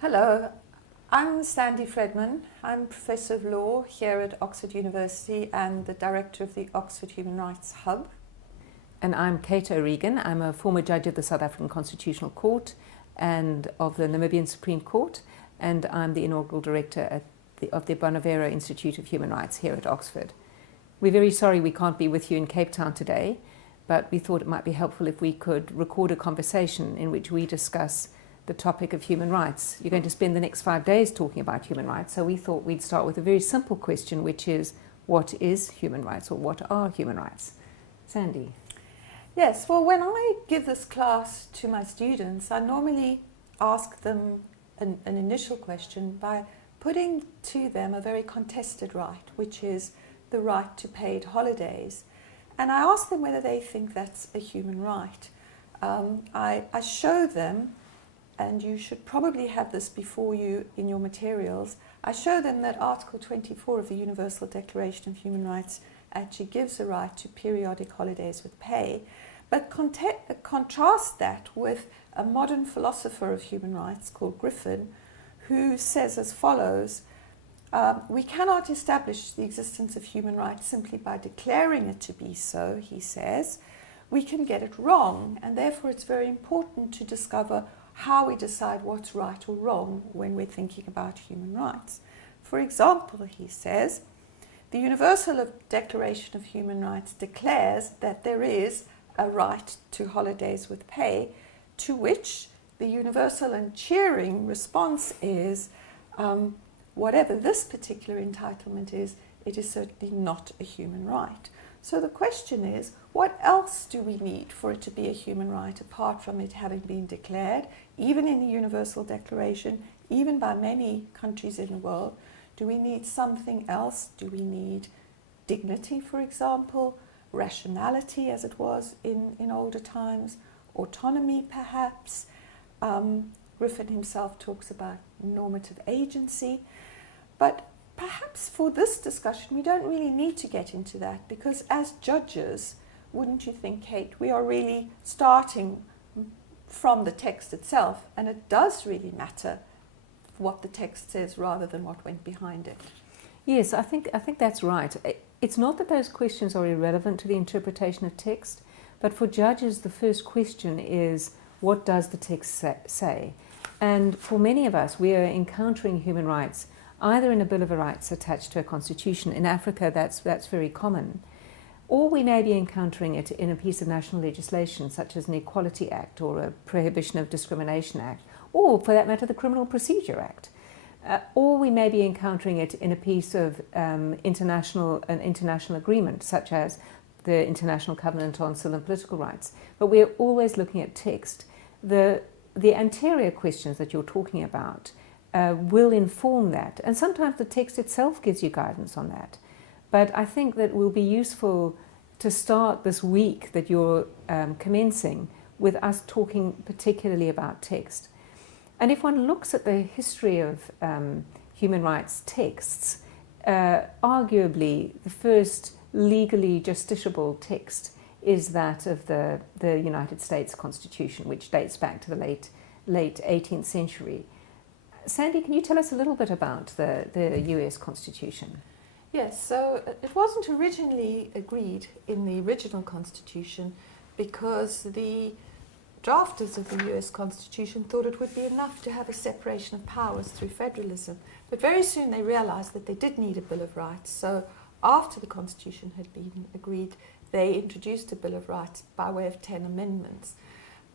Hello, I'm Sandy Fredman. I'm Professor of Law here at Oxford University and the Director of the Oxford Human Rights Hub. And I'm Kate O'Regan. I'm a former judge of the South African Constitutional Court and of the Namibian Supreme Court, and I'm the inaugural director of the Bonavero Institute of Human Rights here at Oxford. We're very sorry we can't be with you in Cape Town today, but we thought it might be helpful if we could record a conversation in which we discuss the topic of human rights. You're going to spend the next 5 days talking about human rights, so we thought we'd start with a very simple question, which is, what is human rights, or what are human rights? Sandy. Yes, well, when I give this class to my students, I normally ask them an initial question by putting to them a very contested right, which is the right to paid holidays. And I ask them whether they think that's a human right. I show them, and you should probably have this before you in your materials, I show them that Article 24 of the Universal Declaration of Human Rights actually gives a right to periodic holidays with pay, but contrast that with a modern philosopher of human rights called Griffin, who says as follows: we cannot establish the existence of human rights simply by declaring it to be so, he says. We can get it wrong, and therefore it's very important to discover how we decide what's right or wrong when we're thinking about human rights. For example, he says, the Universal Declaration of Human Rights declares that there is a right to holidays with pay, to which the universal and cheering response is, whatever this particular entitlement is, it is certainly not a human right. So the question is, what else do we need for it to be a human right apart from it having been declared, even in the Universal Declaration, even by many countries in the world? Do we need something else? Do we need dignity, for example, rationality as it was in older times, autonomy perhaps? Griffin himself talks about normative agency, but perhaps for this discussion we don't really need to get into that, because as judges, wouldn't you think, Kate, we are really starting from the text itself, and it does really matter what the text says rather than what went behind it. Yes, I think that's right. It's not that those questions are irrelevant to the interpretation of text, but for judges the first question is, what does the text say? And for many of us, we are encountering human rights either in a Bill of Rights attached to a constitution. In Africa, that's very common. Or we may be encountering it in a piece of national legislation, such as an Equality Act or a Prohibition of Discrimination Act, or, for that matter, the Criminal Procedure Act. Or we may be encountering it in a piece of international agreement, such as the International Covenant on Civil and Political Rights. But we're always looking at text. The anterior questions that you're talking about will inform that, and sometimes the text itself gives you guidance on that. But I think that it will be useful to start this week that you're commencing with us talking particularly about text. And if one looks at the history of human rights texts, arguably the first legally justiciable text is that of the United States Constitution, which dates back to the late 18th century. Sandy, can you tell us a little bit about the US Constitution? Yes, so it wasn't originally agreed in the original Constitution because the drafters of the US Constitution thought it would be enough to have a separation of powers through federalism. But very soon they realized that they did need a Bill of Rights. So after the Constitution had been agreed, they introduced a Bill of Rights by way of 10 amendments.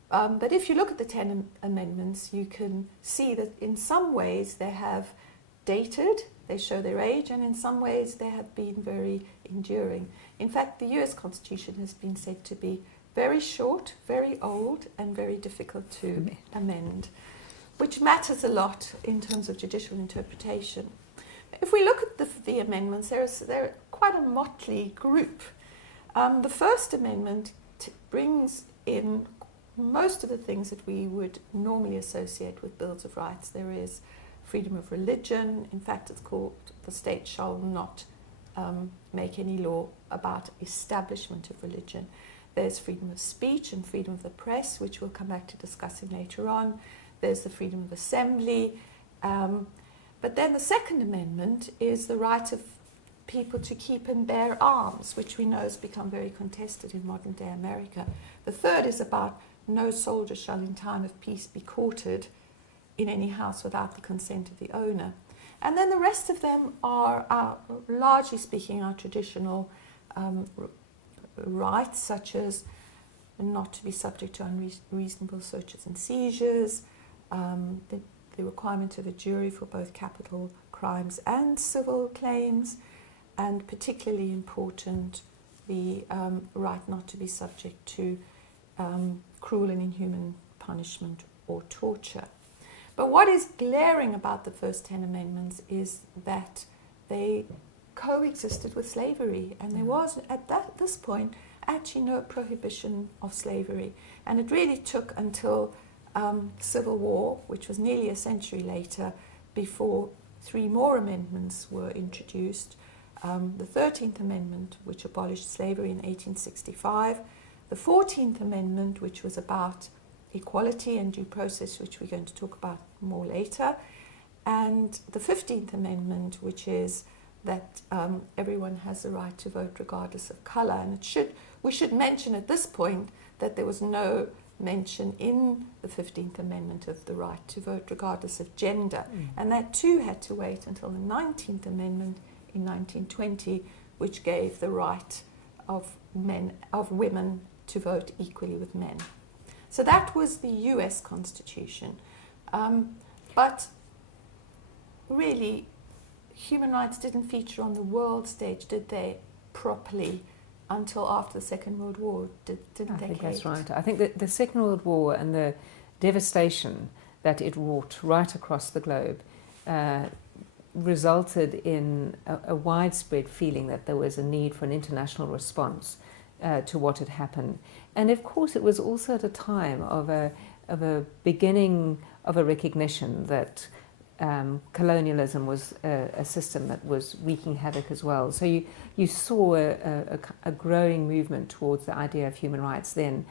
But if you look at the 10 amendments, you can see that in some ways they have dated, they show their age, and in some ways they have been very enduring. In fact, the US Constitution has been said to be very short, very old, and very difficult to amend, which matters a lot in terms of judicial interpretation. If we look at the amendments, they're quite a motley group. The First Amendment brings in most of the things that we would normally associate with Bills of Rights. There is freedom of religion. In fact, it's called the state shall not make any law about establishment of religion. There's freedom of speech and freedom of the press, which we'll come back to discussing later on. There's the freedom of assembly, But then the Second Amendment is the right of people to keep and bear arms, which we know has become very contested in modern day America. The third is about no soldier shall in time of peace be quartered in any house without the consent of the owner. And then the rest of them are largely speaking, our traditional rights, such as not to be subject to unreasonable searches and seizures, the requirement of a jury for both capital crimes and civil claims, and particularly important, the right not to be subject to cruel and inhuman punishment or torture. But what is glaring about the first 10 amendments is that they coexisted with slavery, and there was at this point actually no prohibition of slavery. And it really took until Civil War, which was nearly a century later, before 3 more amendments were introduced. The 13th Amendment, which abolished slavery in 1865, the 14th Amendment, which was about equality and due process, which we're going to talk about more later, and the 15th Amendment, which is that everyone has the right to vote regardless of colour. And we should mention at this point that there was no mention in the 15th Amendment of the right to vote regardless of gender, and that too had to wait until the 19th Amendment in 1920, which gave the right of women to vote equally with men. So that was the US Constitution. But really, human rights didn't feature on the world stage, did they, properly, until after the Second World War, didn't they? I think that's right. I think that the Second World War and the devastation that it wrought right across the globe resulted in a widespread feeling that there was a need for an international response to what had happened. And of course, it was also at a time of a beginning of a recognition that colonialism was a system that was wreaking havoc as well. So you saw a growing movement towards the idea of human rights then.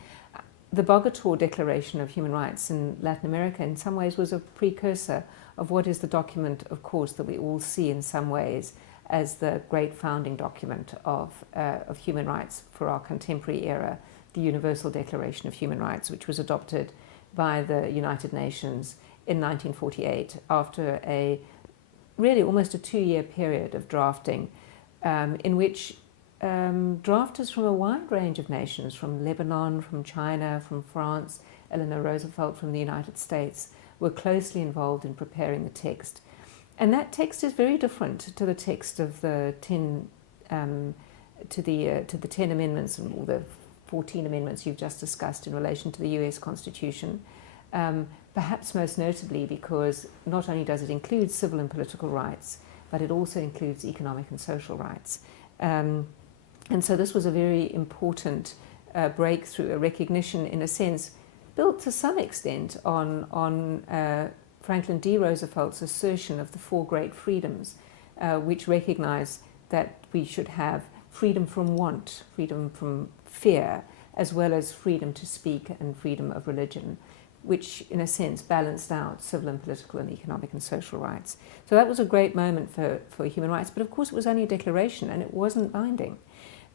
The Bogota Declaration of Human Rights in Latin America in some ways was a precursor of what is the document, of course, that we all see in some ways as the great founding document of human rights for our contemporary era, the Universal Declaration of Human Rights, which was adopted by the United Nations in 1948 after a really almost a 2-year period of drafting in which drafters from a wide range of nations, from Lebanon, from China, from France, Eleanor Roosevelt from the United States, were closely involved in preparing the text. And that text is very different to the text of the 10 amendments or the 14 amendments you've just discussed in relation to the US Constitution. Perhaps most notably because not only does it include civil and political rights, but it also includes economic and social rights. And so this was a very important breakthrough, a recognition, in a sense, built to some extent on Franklin D. Roosevelt's assertion of the 4 great freedoms, which recognize that we should have freedom from want, freedom from fear, as well as freedom to speak and freedom of religion, which in a sense balanced out civil and political and economic and social rights. So that was a great moment for human rights, but of course it was only a declaration and it wasn't binding.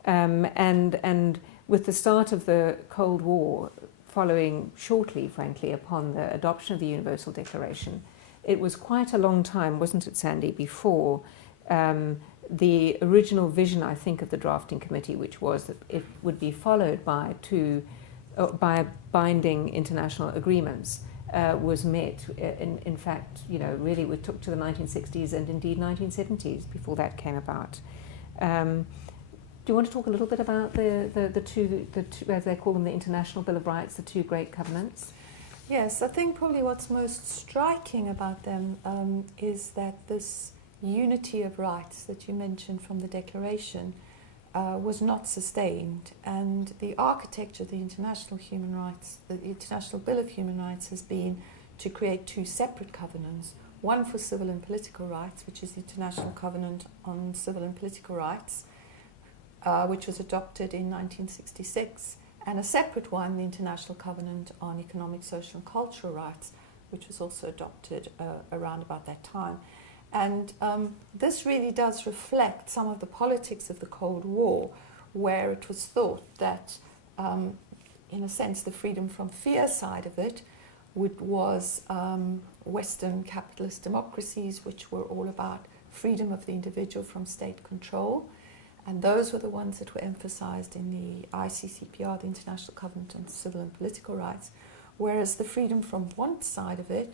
And with the start of the Cold War, following shortly, frankly, upon the adoption of the Universal Declaration, it was quite a long time, wasn't it, Sandy, before the original vision, I think, of the drafting committee, which was that it would be followed by binding international agreements, was met. In fact, really it took to the 1960s and indeed 1970s before that came about. Do you want to talk a little bit about the two, as they call them, the International Bill of Rights, the 2 great covenants? Yes, I think probably what's most striking about them is that this unity of rights that you mentioned from the Declaration was not sustained, and the architecture of the International Human Rights, the International Bill of Human Rights, has been to create 2 separate covenants, one for civil and political rights, which is the International Covenant on Civil and Political Rights, which was adopted in 1966, and a separate one, the International Covenant on Economic, Social and Cultural Rights, which was also adopted around about that time. And this really does reflect some of the politics of the Cold War, where it was thought that, in a sense, the freedom from fear side of it was Western capitalist democracies, which were all about freedom of the individual from state control. And those were the ones that were emphasized in the ICCPR, the International Covenant on Civil and Political Rights, whereas the freedom from want side of it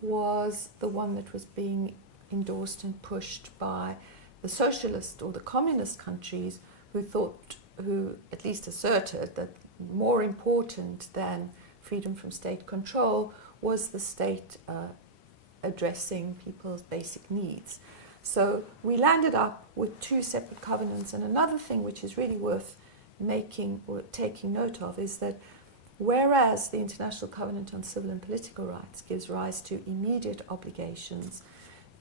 was the one that was being endorsed and pushed by the socialist or the communist countries, who at least asserted that more important than freedom from state control was the state addressing people's basic needs. So we landed up with two separate covenants. And another thing which is really worth making or taking note of is that whereas the International Covenant on Civil and Political Rights gives rise to immediate obligations,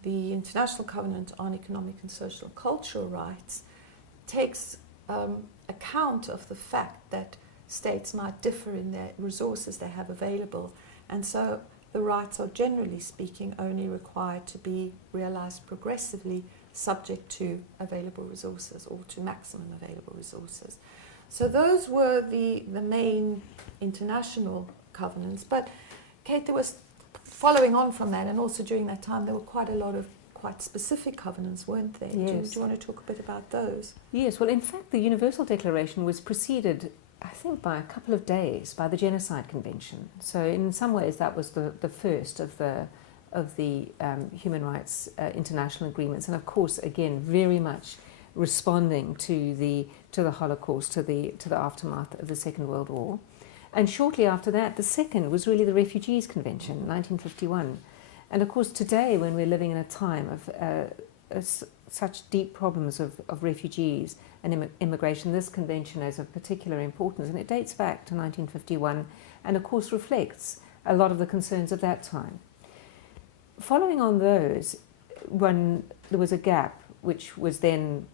the International Covenant on Economic and Social and Cultural Rights takes account of the fact that states might differ in their resources they have available, and so the rights are, generally speaking, only required to be realized progressively, subject to available resources or to maximum available resources. So those were the main international covenants. But Kate, there was, following on from that, and also during that time, there were quite a lot of quite specific covenants, weren't there? Yes. Do you want to talk a bit about those? Yes, well, in fact, the Universal Declaration was preceded, I think, by a couple of days by the Genocide Convention. So in some ways that was the first of the human rights international agreements, and of course, again, very much responding to the Holocaust, to the aftermath of the Second World War. And shortly after that, the second was really the Refugees Convention, 1951. And of course, today, when we're living in a time of such deep problems of refugees and immigration, this convention is of particular importance, and it dates back to 1951 and of course reflects a lot of the concerns of that time. Following on those, when there was a gap, which was then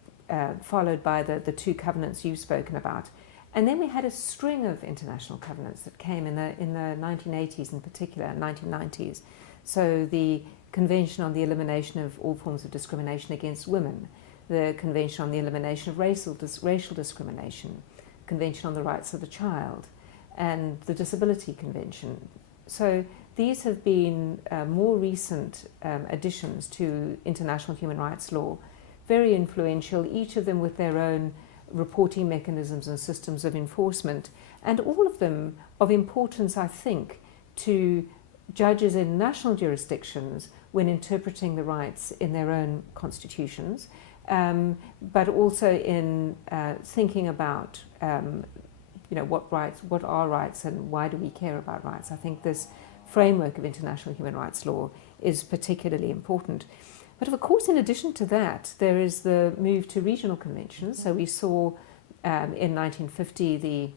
followed by the two covenants you've spoken about, and then we had a string of international covenants that came in the 1980s, in particular 1990s. So the Convention on the Elimination of All Forms of Discrimination Against Women, the Convention on the Elimination of Racial Discrimination, Convention on the Rights of the Child, and the Disability Convention. So these have been more recent additions to international human rights law, very influential, each of them with their own reporting mechanisms and systems of enforcement, and all of them of importance, I think, to judges in national jurisdictions when interpreting the rights in their own constitutions, but also in thinking about what are rights and why do we care about rights. I think this framework of international human rights law is particularly important. But of course, in addition to that, there is the move to regional conventions. So we saw in 1950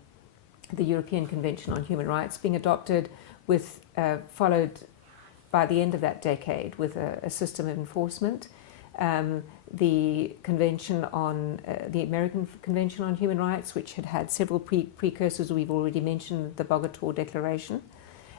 the European Convention on Human Rights being adopted, with followed by the end of that decade with a system of enforcement. The convention on the American Convention on Human Rights, which had several precursors. We've already mentioned the Bogota Declaration,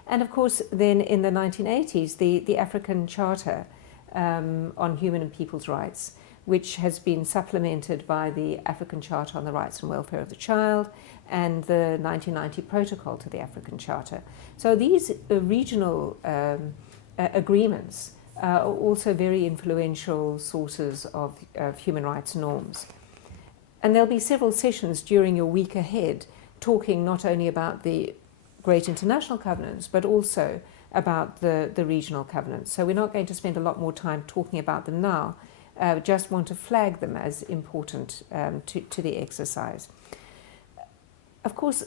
and of course, then in the 1980s, the African Charter on Human and People's Rights, which has been supplemented by the African Charter on the Rights and Welfare of the Child and the 1990 Protocol to the African Charter. So these regional agreements are also very influential sources of human rights norms. And there'll be several sessions during your week ahead talking not only about the great international covenants, but also about the regional covenants. So we're not going to spend a lot more time talking about them now. Just want to flag them as important to the exercise. Of course,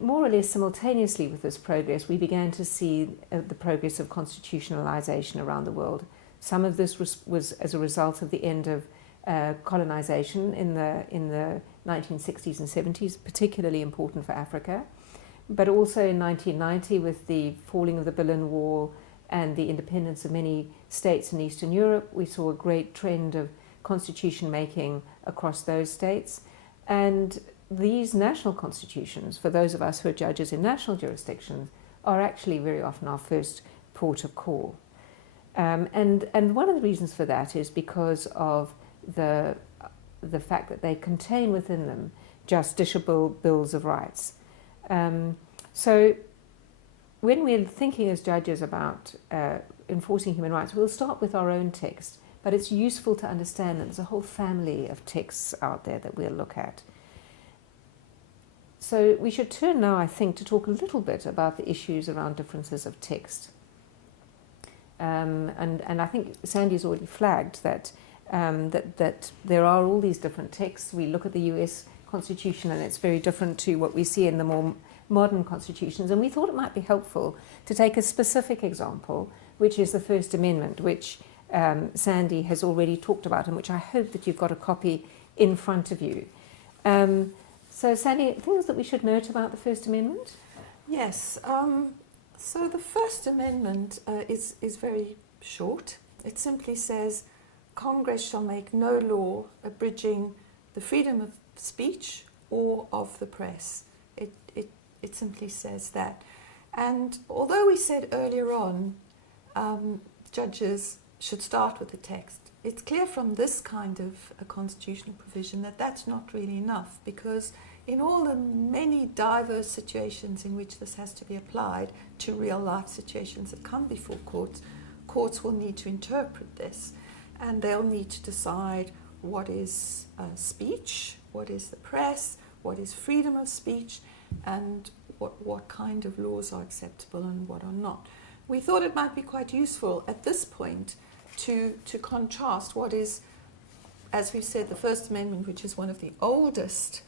more or less simultaneously with this progress, we began to see the progress of constitutionalization around the world. Some of this was as a result of the end of colonization in the 1960s and 70s, particularly important for Africa. But also in 1990, with the falling of the Berlin Wall and the independence of many states in Eastern Europe, we saw a great trend of constitution making across those states. And these national constitutions, for those of us who are judges in national jurisdictions, are actually very often our first port of call. And one of the reasons for that is because of the fact that they contain within them justiciable bills of rights. So when we're thinking as judges about enforcing human rights, we'll start with our own text, but it's useful to understand that there's a whole family of texts out there that we'll look at. So we should turn now, I think, to talk a little bit about the issues around differences of text. And I think Sandy's already flagged that, that there are all these different texts. We look at the US Constitution and it's very different to what we see in the more modern constitutions. And we thought it might be helpful to take a specific example, which is the First Amendment, which Sandy has already talked about and which I hope that you've got a copy in front of you. So Sandy, things that we should note about the First Amendment? Yes. So the First Amendment is very short. It simply says, Congress shall make no law abridging the freedom of speech or of the press. It simply says that. And although we said earlier on, judges should start with the text, it's clear from this kind of a constitutional provision that that's not really enough, because in all the many diverse situations in which this has to be applied to real life situations that come before courts, courts will need to interpret this, and they'll need to decide what is speech, what is the press, what is freedom of speech, and what kind of laws are acceptable and what are not. We thought it might be quite useful at this point to contrast what is, as we've said, the First Amendment, which is one of the oldest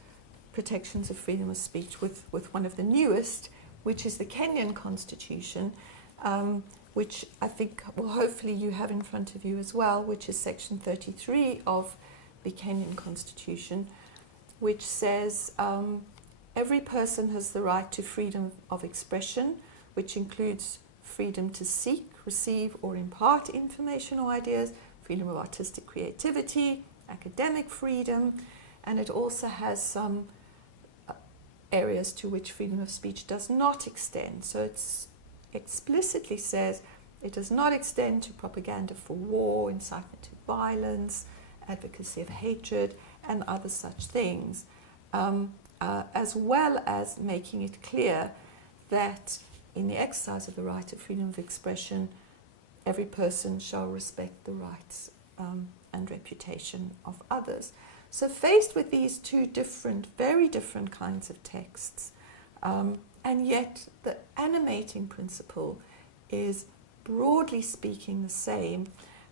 protections of freedom of speech, with one of the newest, which is the Kenyan Constitution, which I think, well, hopefully you have in front of you as well, which is section 33 of the Kenyan Constitution, which says every person has the right to freedom of expression, which includes freedom to seek, receive, or impart information or ideas, freedom of artistic creativity, academic freedom, and it also has some areas to which freedom of speech does not extend. So it explicitly says it does not extend to propaganda for war, incitement to violence, advocacy of hatred, and other such things, as well as making it clear that in the exercise of the right of freedom of expression, every person shall respect the rights and reputation of others. So faced with these two different, very different kinds of texts, and yet the animating principle is broadly speaking the same,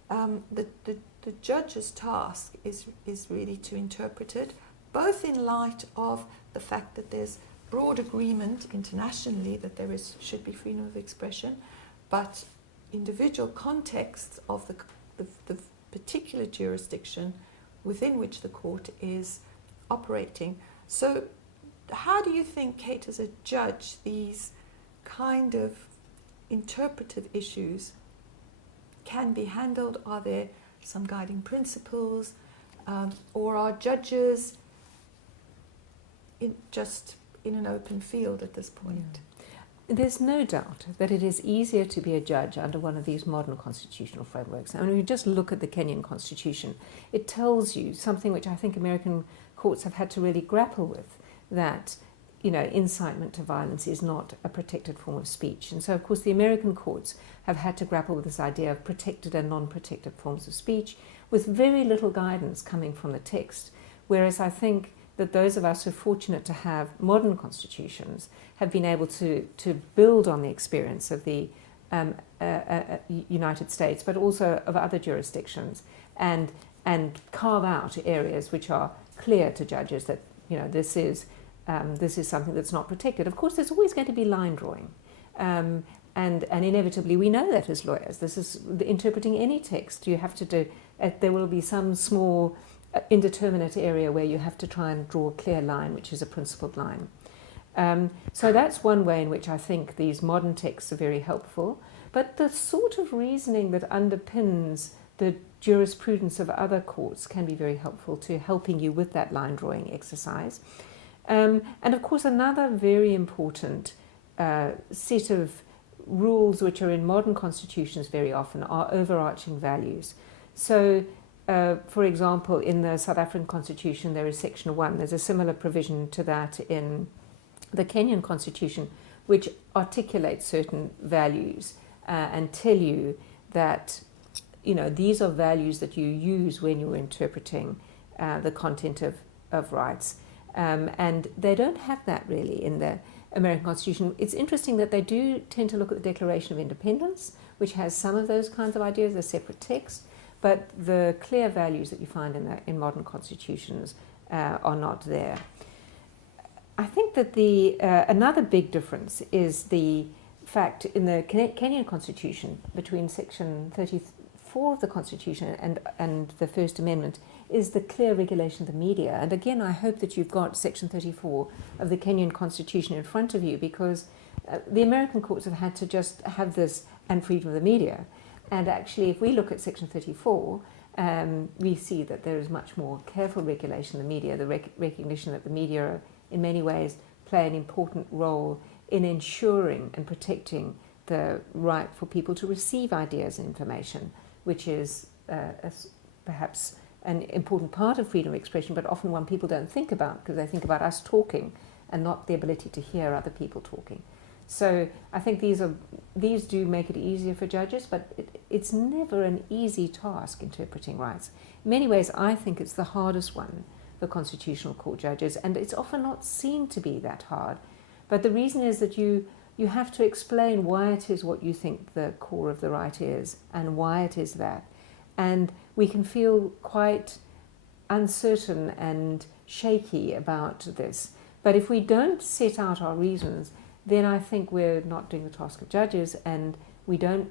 the judge's task is really to interpret it, both in light of the fact that there's broad agreement internationally that there should be freedom of expression, but individual contexts of the particular jurisdiction within which the court is operating. So how do you think, Kate, as a judge, these kind of interpretive issues can be handled? Are there some guiding principles, or are judges just in an open field at this point? Yeah. There's no doubt that it is easier to be a judge under one of these modern constitutional frameworks. I mean, when you just look at the Kenyan Constitution, it tells you something which I think American courts have had to really grapple with, that, you know, incitement to violence is not a protected form of speech. And so, of course, the American courts have had to grapple with this idea of protected and non-protected forms of speech, with very little guidance coming from the text, whereas I think that those of us who are fortunate to have modern constitutions have been able to build on the experience of the United States, but also of other jurisdictions, and carve out areas which are clear to judges that, you know, this is something that's not protected. Of course, there's always going to be line drawing, and inevitably we know that as lawyers. This is interpreting any text. You have to do. There will be some small indeterminate area where you have to try and draw a clear line, which is a principled line. So that's one way in which I think these modern texts are very helpful. But the sort of reasoning that underpins the jurisprudence of other courts can be very helpful to helping you with that line drawing exercise. And of course, another very important set of rules which are in modern constitutions very often are overarching values. So, for example, in the South African Constitution there is Section 1. There's a similar provision to that in the Kenyan Constitution, which articulates certain values and tell you that, you know, these are values that you use when you're interpreting the content of rights. And they don't have that really in the American Constitution. It's interesting that they do tend to look at the Declaration of Independence, which has some of those kinds of ideas, a separate text, but the clear values that you find in modern constitutions are not there. I think that another big difference is the fact in the Kenyan Constitution between Section 34 of the Constitution and the First Amendment is the clear regulation of the media. And again, I hope that you've got Section 34 of the Kenyan Constitution in front of you, because the American courts have had to just have this and freedom of the media. And actually, if we look at Section 34, we see that there is much more careful regulation of the media, the recognition that the media in many ways play an important role in ensuring and protecting the right for people to receive ideas and information, which is perhaps an important part of freedom of expression, but often one people don't think about because they think about us talking and not the ability to hear other people talking. So I think these do make it easier for judges, but it's never an easy task interpreting rights. In many ways, I think it's the hardest one for constitutional court judges, and it's often not seen to be that hard. But the reason is that you have to explain why it is what you think the core of the right is and why it is that. And we can feel quite uncertain and shaky about this. But if we don't set out our reasons, then I think we're not doing the task of judges, and we don't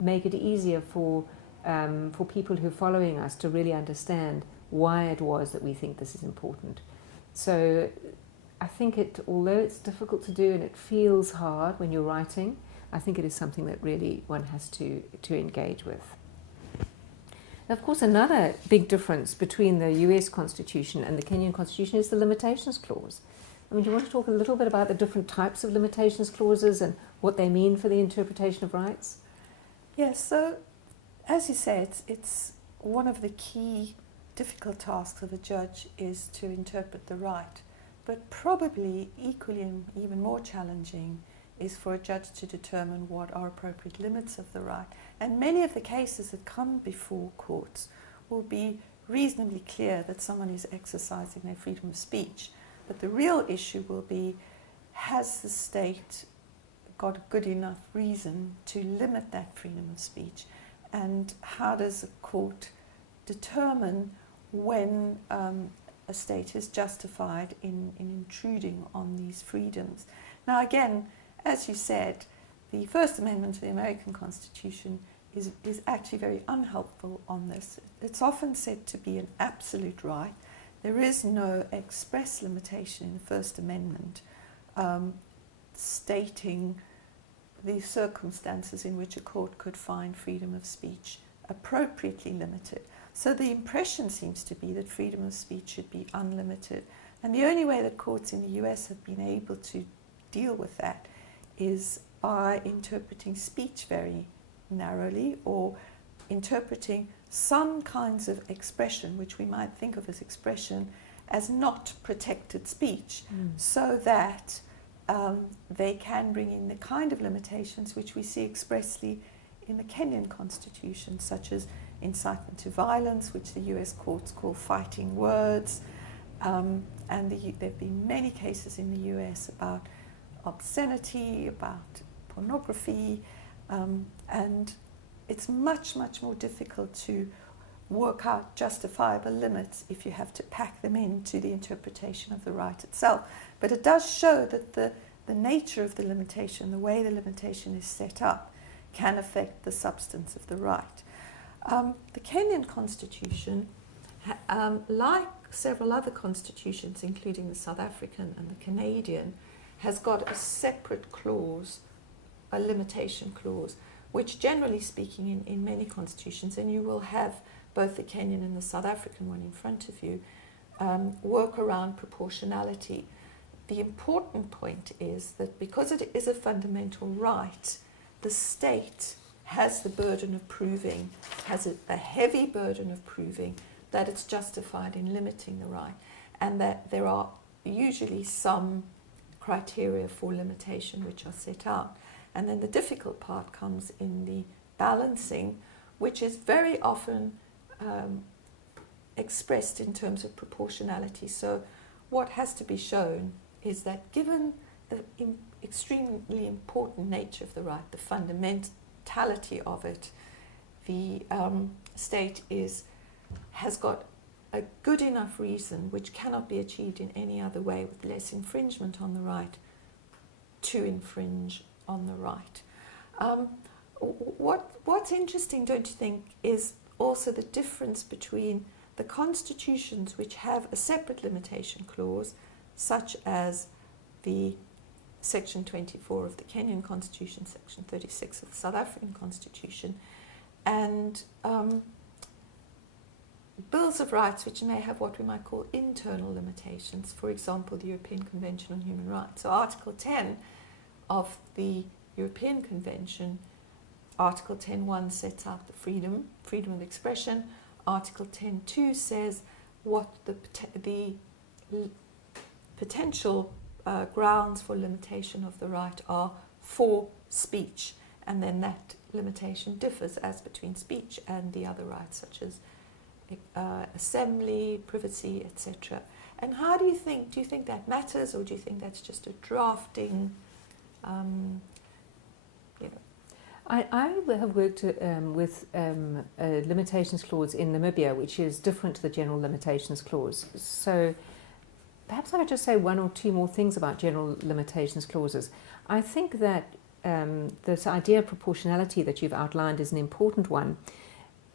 make it easier for people who are following us to really understand why it was that we think this is important. So I think although it's difficult to do and it feels hard when you're writing, I think it is something that really one has to engage with. Of course, another big difference between the US Constitution and the Kenyan Constitution is the limitations clause. I mean, do you want to talk a little bit about the different types of limitations clauses and what they mean for the interpretation of rights? Yes, so as you say, it's one of the key difficult tasks of a judge is to interpret the right. But probably equally and even more challenging is for a judge to determine what are appropriate limits of the right. And many of the cases that come before courts will be reasonably clear that someone is exercising their freedom of speech. But the real issue will be, has the state got a good enough reason to limit that freedom of speech? And how does a court determine when a state is justified in intruding on these freedoms? Now again, as you said, the First Amendment to the American Constitution is actually very unhelpful on this. It's often said to be an absolute right. There is no express limitation in the First Amendment stating the circumstances in which a court could find freedom of speech appropriately limited. So the impression seems to be that freedom of speech should be unlimited. And the only way that courts in the US have been able to deal with that is by interpreting speech very narrowly, or interpreting some kinds of expression, which we might think of as expression, as not protected speech, so that they can bring in the kind of limitations which we see expressly in the Kenyan Constitution, such as incitement to violence, which the US courts call fighting words. And there have been many cases in the US about obscenity, about pornography, and it's much, much more difficult to work out justifiable limits if you have to pack them into the interpretation of the right itself. But it does show that the nature of the limitation, the way the limitation is set up, can affect the substance of the right. The Kenyan Constitution, like several other constitutions, including the South African and the Canadian, has got a separate clause, a limitation clause, which generally speaking in many constitutions, and you will have both the Kenyan and the South African one in front of you, work around proportionality. the important point is that because it is a fundamental right, the state has the burden of proving, has a heavy burden of proving that it's justified in limiting the right, and that there are usually some criteria for limitation which are set out. And then the difficult part comes in the balancing, which is very often expressed in terms of proportionality. So what has to be shown is that given the extremely important nature of the right, the fundamentality of it, the state has got a good enough reason, which cannot be achieved in any other way with less infringement on the right, to infringe on the right. What's interesting, don't you think, is also the difference between the constitutions which have a separate limitation clause, such as the Section 24 of the Kenyan Constitution, Section 36 of the South African Constitution, and bills of rights which may have what we might call internal limitations, for example, the European Convention on Human Rights. So Article 10 of the European Convention, Article 10.1 sets out the freedom of expression. Article 10.2 says what the potential grounds for limitation of the right are for speech, and then that limitation differs as between speech and the other rights, such as assembly, privacy, etc. And how do you think that matters, or do you think that's just a drafting? I have worked with a limitations clause in Namibia, which is different to the general limitations clause. So perhaps I could just say one or two more things about general limitations clauses. I think that this idea of proportionality that you've outlined is an important one.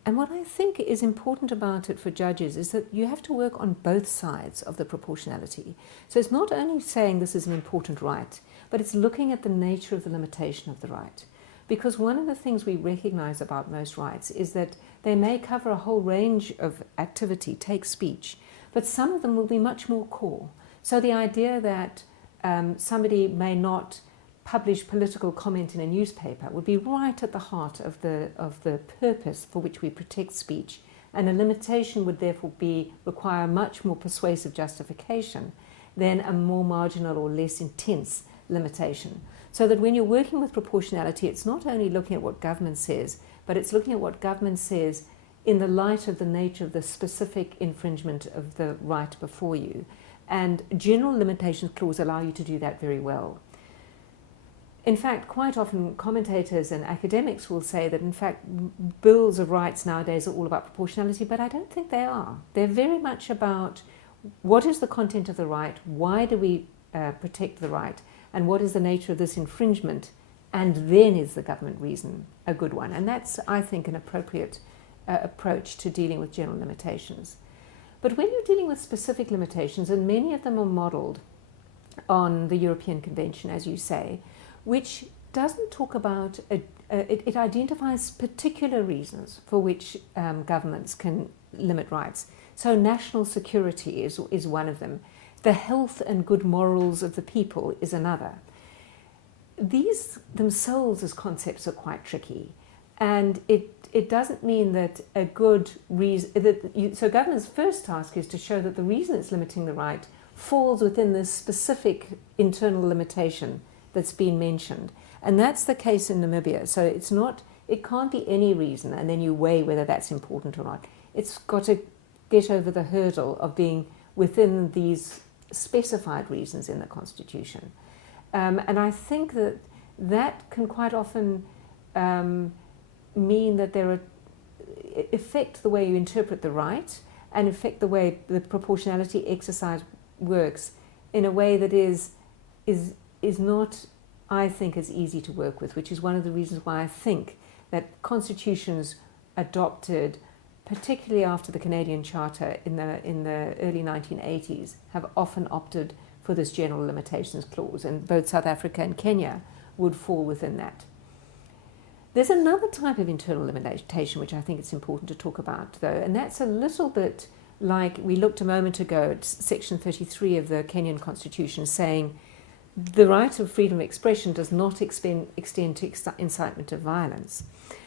And what I think is important about it for judges is that you have to work on both sides of the proportionality. So it's not only saying this is an important right, but it's looking at the nature of the limitation of the right. Because one of the things we recognize about most rights is that they may cover a whole range of activity, take speech, but some of them will be much more core. So the idea that somebody may not publish political comment in a newspaper would be right at the heart of the purpose for which we protect speech, and a limitation would therefore require much more persuasive justification than a more marginal or less intense limitation. So that when you're working with proportionality, it's not only looking at what government says, but it's looking at what government says in the light of the nature of the specific infringement of the right before you. And general limitations clause allow you to do that very well. In fact, quite often commentators and academics will say that, in fact, bills of rights nowadays are all about proportionality, but I don't think they are. They're very much about what is the content of the right, why do we protect the right, and what is the nature of this infringement, and then is the government reason a good one. And that's, I think, an appropriate approach to dealing with general limitations. But when you're dealing with specific limitations, and many of them are modelled on the European Convention, as you say, which doesn't talk about, it identifies particular reasons for which governments can limit rights. So national security is one of them. The health and good morals of the people is another. These themselves as concepts are quite tricky, and it doesn't mean that a good reason, so government's first task is to show that the reason it's limiting the right falls within this specific internal limitation that's been mentioned. And that's the case in Namibia. So it can't be any reason, and then you weigh whether that's important or not. It's got to get over the hurdle of being within these specified reasons in the Constitution. And I think that can quite often mean that affect the way you interpret the right, and affect the way the proportionality exercise works in a way that is not, I think, as easy to work with, which is one of the reasons why I think that constitutions adopted, particularly after the Canadian Charter in the early 1980s, have often opted for this general limitations clause, and both South Africa and Kenya would fall within that. There's another type of internal limitation which I think it's important to talk about, though, and that's a little bit like we looked a moment ago at Section 33 of the Kenyan Constitution, saying the right of freedom of expression does not extend to incitement of violence.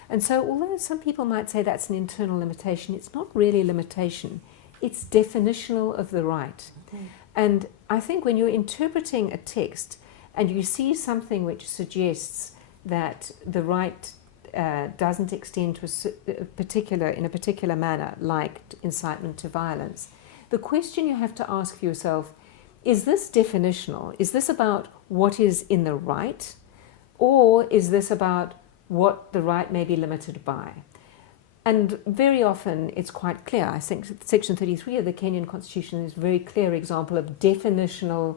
And so although some people might say that's an internal limitation, it's not really a limitation. It's definitional of the right. And I think when you're interpreting a text and you see something which suggests that the right doesn't extend to in a particular manner, like incitement to violence, the question you have to ask for yourself, is this definitional? Is this about what is in the right? Or is this about what the right may be limited by? And very often it's quite clear. I think Section 33 of the Kenyan Constitution is a very clear example of definitional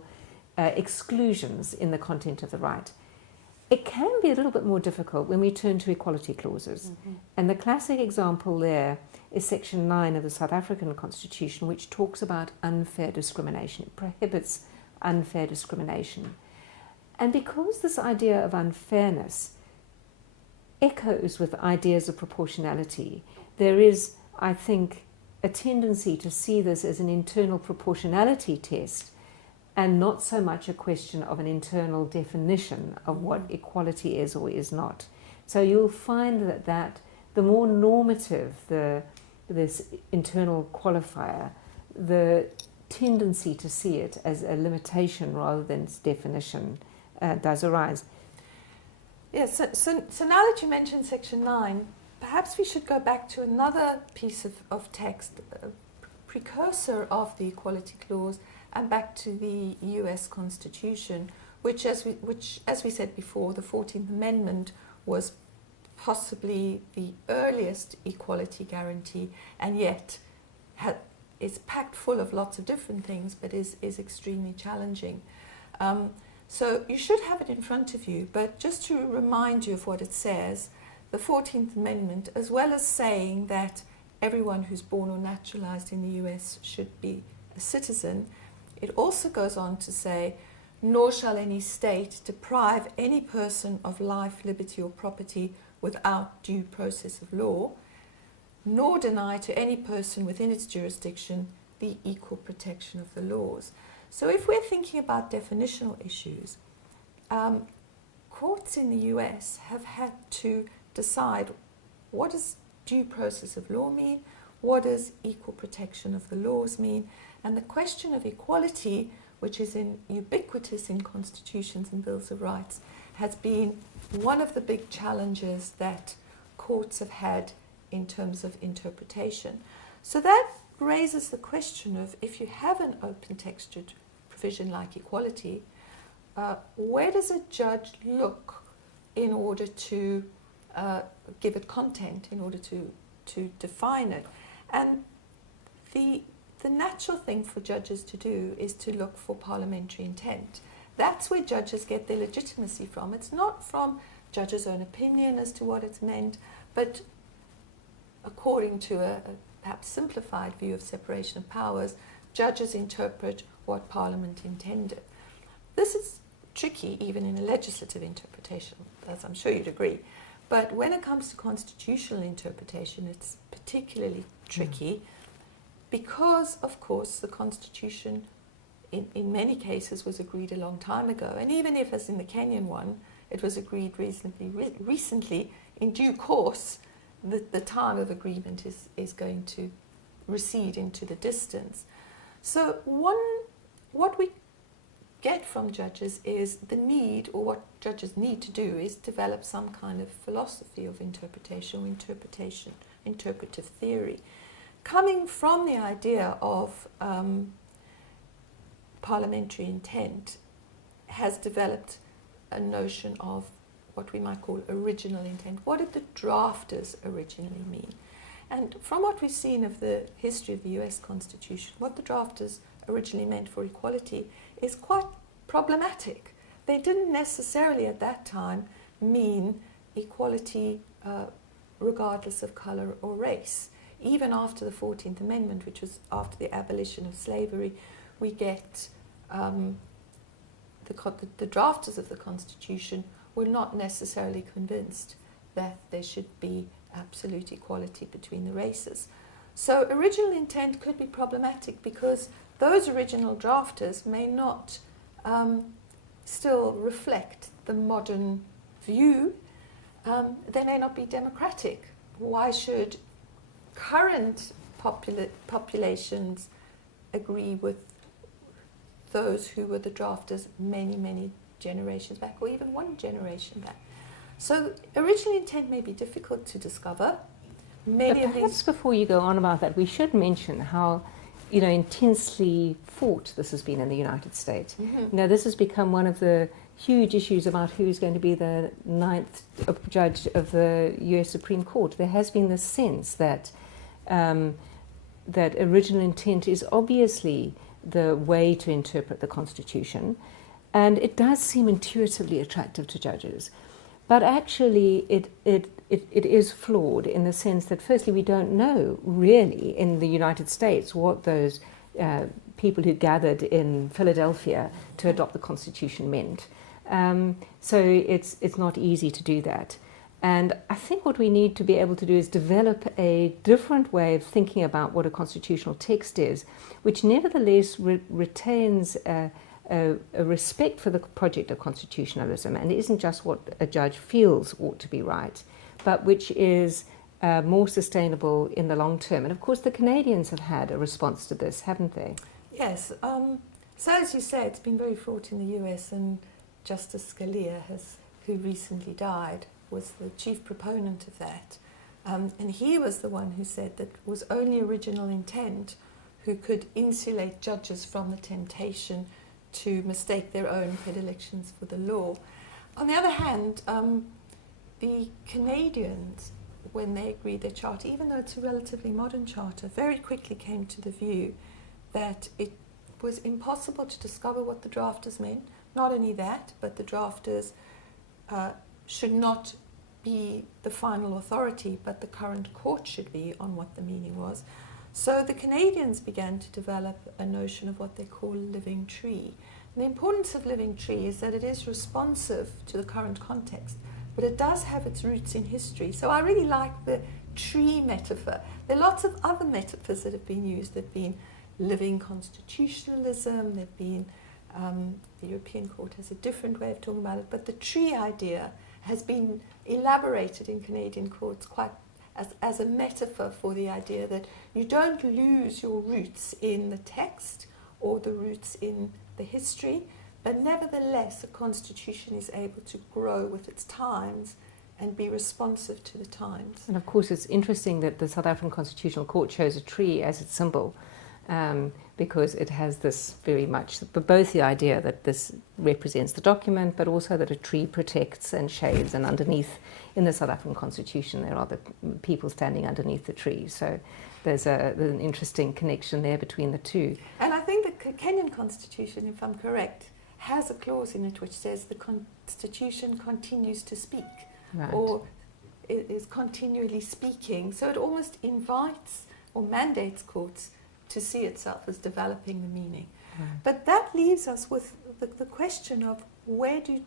exclusions in the content of the right. It can be a little bit more difficult when we turn to equality clauses. And the classic example there is Section 9 of the South African Constitution, which talks about unfair discrimination. It prohibits unfair discrimination. And because this idea of unfairness echoes with ideas of proportionality, there is, I think, a tendency to see this as an internal proportionality test and not so much a question of an internal definition of what equality is or is not. So you'll find that the more normative this internal qualifier, the tendency to see it as a limitation rather than its definition does arise. Yes, so now that you mentioned Section 9, perhaps we should go back to another piece of text, a precursor of the Equality Clause, and back to the US Constitution, which as we said before, the 14th Amendment was possibly the earliest equality guarantee, and yet is packed full of lots of different things, but is extremely challenging. So you should have it in front of you, but just to remind you of what it says, the 14th Amendment, as well as saying that everyone who's born or naturalized in the US should be a citizen, it also goes on to say, nor shall any state deprive any person of life, liberty or property without due process of law, nor deny to any person within its jurisdiction the equal protection of the laws. So if we're thinking about definitional issues, courts in the US have had to decide what does due process of law mean, what does equal protection of the laws mean, and the question of equality, which is ubiquitous in constitutions and bills of rights, has been one of the big challenges that courts have had in terms of interpretation. So that raises the question of, if you have an open textured provision like equality, where does a judge look in order to give it content, in order to define it? And the natural thing for judges to do is to look for parliamentary intent. That's where judges get their legitimacy from. It's not from judges' own opinion as to what it's meant, but according to a perhaps simplified view of separation of powers, judges interpret what Parliament intended. This is tricky even in a legislative interpretation, as I'm sure you'd agree. But when it comes to constitutional interpretation, it's particularly tricky because, of course, the Constitution in many cases was agreed a long time ago. And even if, as in the Kenyan one, it was agreed reasonably recently, in due course, the time of agreement is going to recede into the distance. So what we get from judges is the need, or what judges need to do, is develop some kind of philosophy of interpretation or interpretive theory, coming from the idea of parliamentary intent. Has developed a notion of what we might call original intent. What did the drafters originally mean? And from what we've seen of the history of the US Constitution, what the drafters originally meant for equality is quite problematic. They didn't necessarily at that time mean equality regardless of colour or race. Even after the 14th Amendment, which was after the abolition of slavery, we get the drafters of the Constitution were not necessarily convinced that there should be absolute equality between the races. So original intent could be problematic because those original drafters may not still reflect the modern view. They may not be democratic. Why should current populations agree with those who were the drafters many, many generations back, or even one generation back? So original intent may be difficult to discover. Maybe but perhaps before you go on about that, we should mention how, you know, intensely fought this has been in the United States. Mm-hmm. Now, this has become one of the huge issues about who's going to be the 9th judge of the US Supreme Court. There has been this sense that that original intent is obviously the way to interpret the Constitution, and it does seem intuitively attractive to judges. But actually, it is flawed in the sense that, firstly, we don't know really in the United States what those people who gathered in Philadelphia to adopt the Constitution meant. So it's not easy to do that. And I think what we need to be able to do is develop a different way of thinking about what a constitutional text is, which nevertheless retains a respect for the project of constitutionalism, and isn't just what a judge feels ought to be right, but which is more sustainable in the long term. And of course the Canadians have had a response to this, haven't they? Yes. So as you say, it's been very fraught in the US, and Justice Scalia, who recently died, was the chief proponent of that. And he was the one who said that it was only original intent who could insulate judges from the temptation to mistake their own predilections for the law. On the other hand, the Canadians, when they agreed their charter, even though it's a relatively modern charter, very quickly came to the view that it was impossible to discover what the drafters meant. Not only that, but the drafters should not be the final authority, but the current court should be on what the meaning was. So the Canadians began to develop a notion of what they call living tree. And the importance of living tree is that it is responsive to the current context, but it does have its roots in history. So I really like the tree metaphor. There are lots of other metaphors that have been used. There have been living constitutionalism, there have been, the European Court has a different way of talking about it, but the tree idea has been elaborated in Canadian courts quite as a metaphor for the idea that you don't lose your roots in the text or the roots in the history, but nevertheless a constitution is able to grow with its times and be responsive to the times. And of course it's interesting that the South African Constitutional Court chose a tree as its symbol, because it has this very much, both the idea that this represents the document, but also that a tree protects and shades, and underneath in the South African Constitution there are the people standing underneath the tree. So there's an interesting connection there between the two. And I think the Kenyan Constitution, if I'm correct, has a clause in it which says the Constitution continues to speak, Right. or is continually speaking. So it almost invites or mandates courts to see itself as developing the meaning. Right. But that leaves us with the question of where do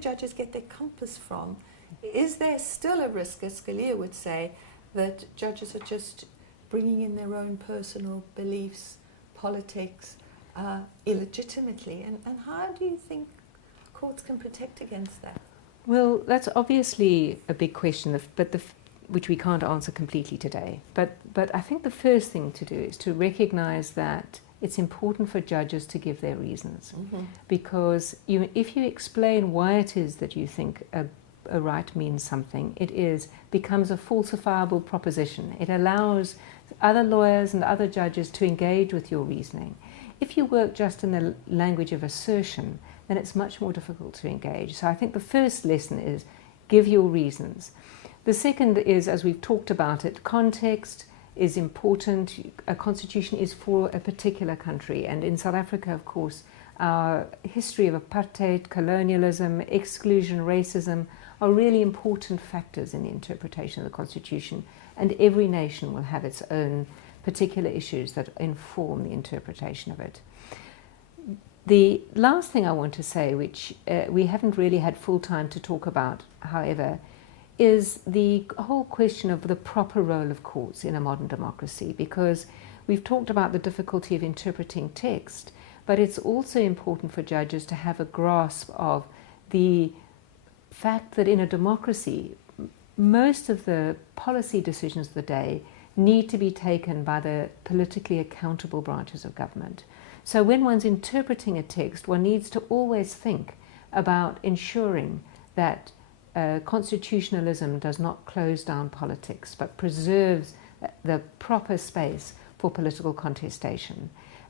judges get their compass from? Is there still a risk, as Scalia would say, that judges are just bringing in their own personal beliefs, politics, illegitimately? And how do you think courts can protect against that? Well, that's obviously a big question, which we can't answer completely today. But I think the first thing to do is to recognize that it's important for judges to give their reasons. Mm-hmm. Because if you explain why it is that you think a right means something, becomes a falsifiable proposition. It allows other lawyers and other judges to engage with your reasoning. If you work just in the language of assertion, then it's much more difficult to engage. So I think the first lesson is give your reasons. The second is, as we've talked about it, context is important. A constitution is for a particular country, and in South Africa, of course, our history of apartheid, colonialism, exclusion, racism are really important factors in the interpretation of the Constitution, and every nation will have its own particular issues that inform the interpretation of it. The last thing I want to say, which we haven't really had full time to talk about, however, is the whole question of the proper role of courts in a modern democracy, because we've talked about the difficulty of interpreting text, but it's also important for judges to have a grasp of the fact that in a democracy, most of the policy decisions of the day need to be taken by the politically accountable branches of government. So when one's interpreting a text, one needs to always think about ensuring that constitutionalism does not close down politics, but preserves the proper space for political contestation.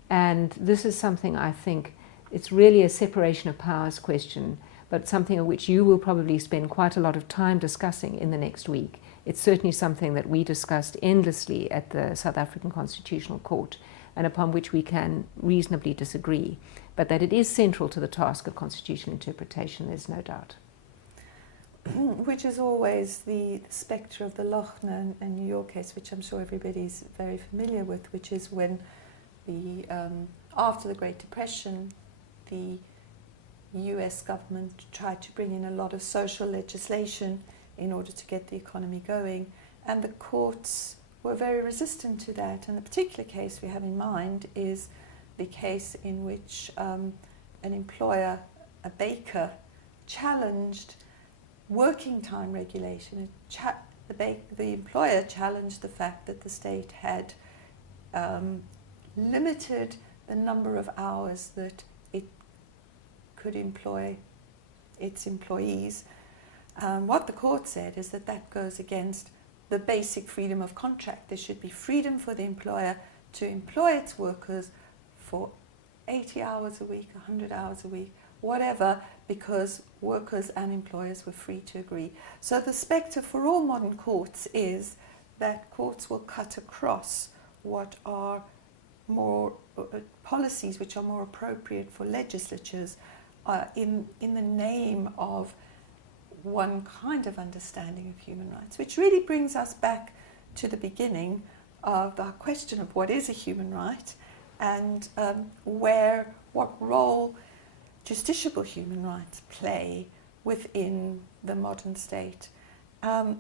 And this is something I think it's really a separation of powers question, but something of which you will probably spend quite a lot of time discussing in the next week. It's certainly something that we discussed endlessly at the South African Constitutional Court, and upon which we can reasonably disagree, but that it is central to the task of constitutional interpretation, there's no doubt. Which is always the spectre of the Lochner and New York case, which I'm sure everybody's very familiar with, which is when after the Great Depression, the US government tried to bring in a lot of social legislation in order to get the economy going, and the courts were very resistant to that. And the particular case we have in mind is the case in which an employer, a baker, challenged working time regulation. The employer challenged the fact that the state had limited the number of hours that it could employ its employees. What the court said is that that goes against the basic freedom of contract. There should be freedom for the employer to employ its workers for 80 hours a week, 100 hours a week, whatever, because workers and employers were free to agree. So the spectre for all modern courts is that courts will cut across what are more policies which are more appropriate for legislatures in the name of one kind of understanding of human rights, which really brings us back to the beginning of the question of what is a human right and what role justiciable human rights play within the modern state.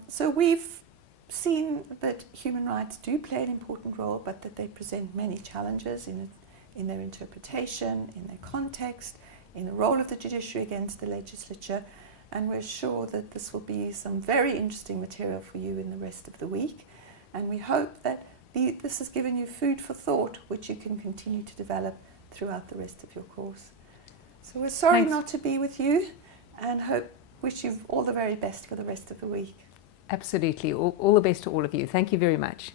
So we've seen that human rights do play an important role, but that they present many challenges in their interpretation, in their context, in the role of the judiciary against the legislature, and we're sure that this will be some very interesting material for you in the rest of the week, and we hope that this has given you food for thought, which you can continue to develop throughout the rest of your course. So we're sorry Thanks. Not to be with you, and wish you all the very best for the rest of the week. Absolutely. All the best to all of you. Thank you very much.